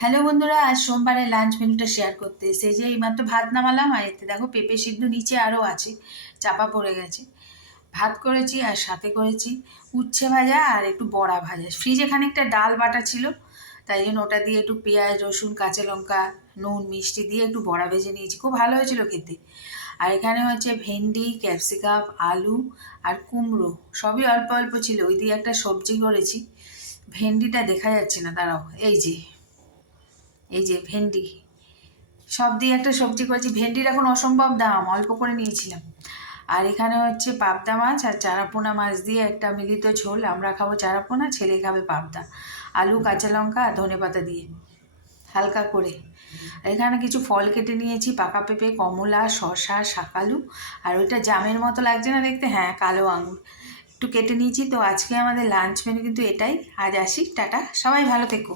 Hello বন্ধুরা, আজ সোমবারের লাঞ্চ মেনুটা শেয়ার করতে এসে যে এইমাত্র ভাত নামালাম। আর এতে দেখো পেঁপে সিদ্ধ নিচে আরও আছে, চাপা পড়ে গেছে। ভাত করেছি আর সাথে করেছি উচ্ছে ভাজা আর একটু বড়া ভাজা। ফ্রিজে খানিকটা ডাল বাটা ছিল, তাই জন্য ওটা দিয়ে একটু পেঁয়াজ রসুন কাঁচা লঙ্কা নুন মিষ্টি দিয়ে একটু বড়া ভেজে নিয়েছি, খুব ভালো হয়েছিল খেতে। আর এখানে হচ্ছে ভেন্ডি ক্যাপসিকাম আলু আর কুমড়ো, সবই অল্প অল্প ছিল। ওই দিয়ে একটা সবজি করেছি, ভেন্ডিটা দেখা যাচ্ছে না, দাঁড়াও, এই যে ভেন্ডি, সব দিয়ে একটা সবজি করেছি। ভেন্ডির এখন অসম্ভব দাম, অল্প করে নিয়েছিলাম। আর এখানে হচ্ছে পাবদা মাছ আর চারাপোনা মাছ দিয়ে একটা মিলিত ঝোল। আমরা খাবো চারাপোনা, ছেলে খাবে পাবদা। আলু কাঁচা লঙ্কা আর ধনেপাতা দিয়ে হালকা করে। এখানে কিছু ফল কেটে নিয়েছি, পাকা পেঁপে কমলা শসা শাকালু। আর ওইটা জামের মতো লাগছে না দেখতে, হ্যাঁ কালো আঙুর, একটু কেটে নিয়েছি। তো আজকে আমাদের লাঞ্চ মেনু কিন্তু এটাই। আজ আসি, টাটা, সবাই ভালো থেকো।